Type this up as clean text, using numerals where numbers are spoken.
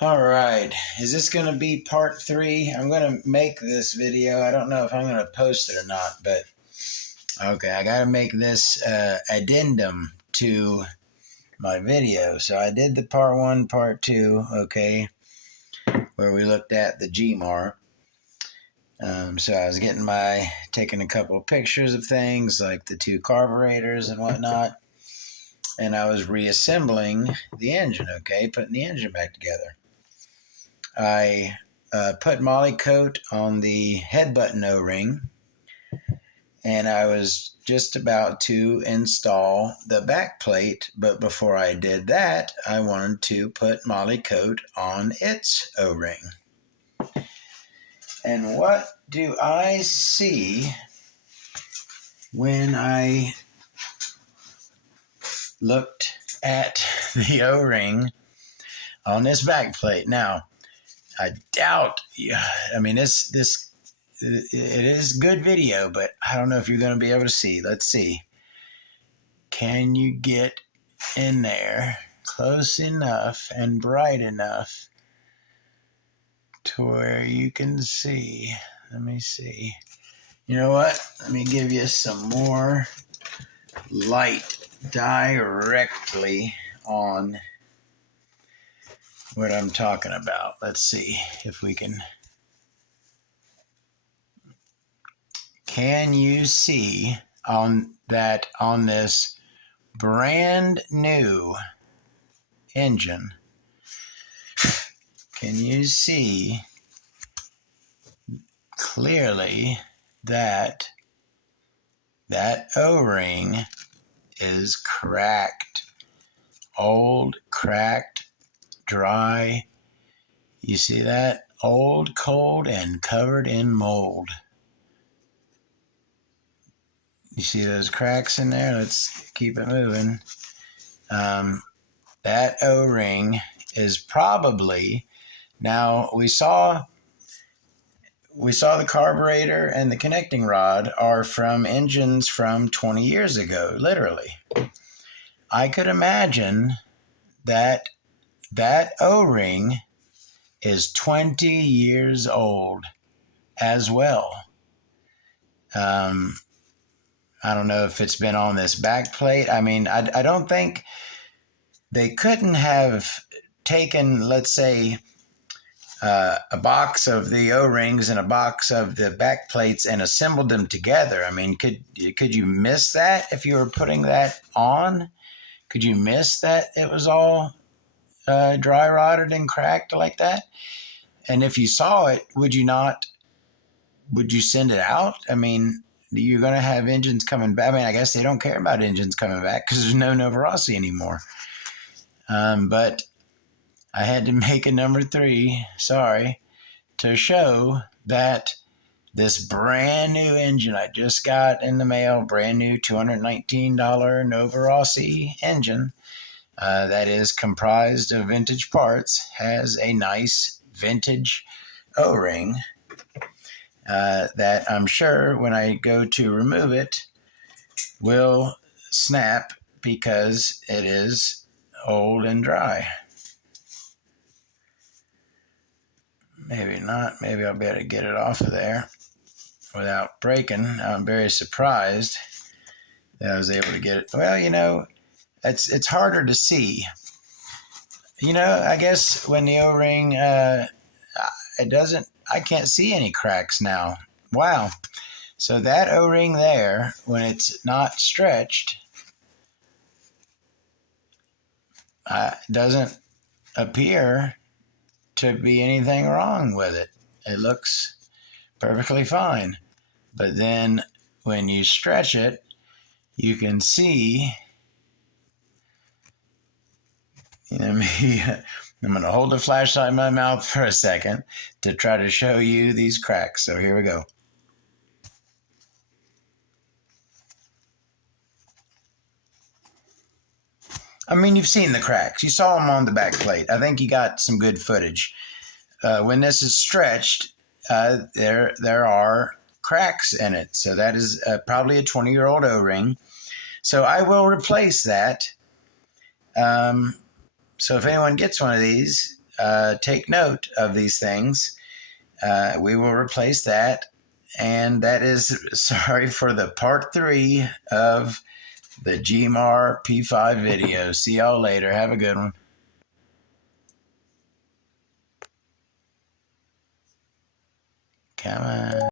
All right, is this going to be part 3? I'm going to make this video. I don't know if I'm going to post it or not, but okay, I got to make this addendum to my video. So I did the part 1, part 2, okay, where we looked at the Gimar. So I was taking a couple of pictures of things like the 2 carburetors and whatnot, and I was reassembling the engine, okay, putting the engine back together. I put Molly coat on the head button O-ring, and I was just about to install the back plate, but before I did that, I wanted to put Molly coat on its O-ring. And what do I see when I looked at the O-ring on this back plate? Now, I doubt, I mean, it is good video, but I don't know if you're going to be able to see. Let's see. Can you get in there close enough and bright enough to where you can see? Let me see. You know what? Let me give you some more light directly on what I'm talking about. Let's see if we can. Can you see on this brand new engine? Can you see clearly that O-ring is cracked, old, cracked, dry? You see that? Old, cold, and covered in mold. You see those cracks in there? Let's keep it moving. That O-ring is probably, now we saw the carburetor and the connecting rod are from engines from 20 years ago, literally. I could imagine that O-ring is 20 years old as well. I don't know if it's been on this back plate. I mean, I don't think they couldn't have taken, let's say, a box of the O-rings and a box of the back plates and assembled them together. I mean, could you miss that if you were putting that on? Could you miss that it was all dry rotted and cracked like that? And if you saw it, would you send it out? I mean, you're going to have engines coming back. I mean, I guess they don't care about engines coming back because there's no Novorossi anymore. But I had to make a number 3, to show that this brand new engine I just got in the mail, brand new $219 Novorossi engine, that is comprised of vintage parts, has a nice vintage O-ring that I'm sure when I go to remove it will snap because it is old and dry. Maybe not. Maybe I'll be able to get it off of there without breaking. I'm very surprised that I was able to get it. Well, it's harder to see. I guess when the O-ring, I can't see any cracks now. Wow. So that O-ring there, when it's not stretched, doesn't appear to be anything wrong with it. It looks perfectly fine. But then when you stretch it, you can see. I'm going to hold the flashlight in my mouth for a second to try to show you these cracks. So here we go. I mean, you've seen the cracks. You saw them on the back plate. I think you got some good footage. When this is stretched, there are cracks in it. So that is probably a 20-year-old O-ring. So I will replace that. So if anyone gets one of these, take note of these things. We will replace that. And that is, sorry for the part 3 of the Gimar P5 video. See y'all later. Have a good one. Come on.